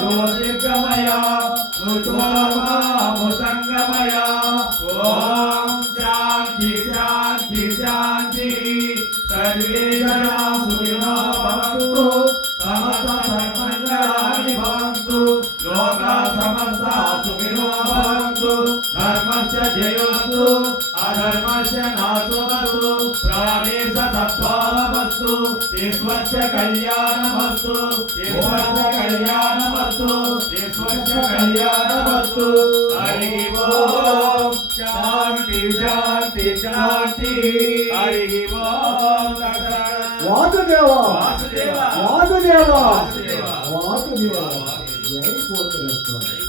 ज्योतिर्गमय मुसंगमय ओम शांति शांति शांति सर्वे जना सुखिनो भवन्तु समस्त सन्मंगलानि भवन्तु लोका समस्ता सुखिनो भवन्तु धर्मस्य जयोस्तु अधर्मस्य नाशोऽस्तु प्राणेश सत्त्वमस्तु ईश्वरस्य कल्याणमस्तु ईश्वरस्य कल्याणमस्तु ईश्वरस्य कल्याणमस्तु हरि ओम शांति शांति शांति हरि ओम वासुदेवा वासुदेवा वासुदेवा वासुदेवा वासुदेवा जय कोटलेश्वर।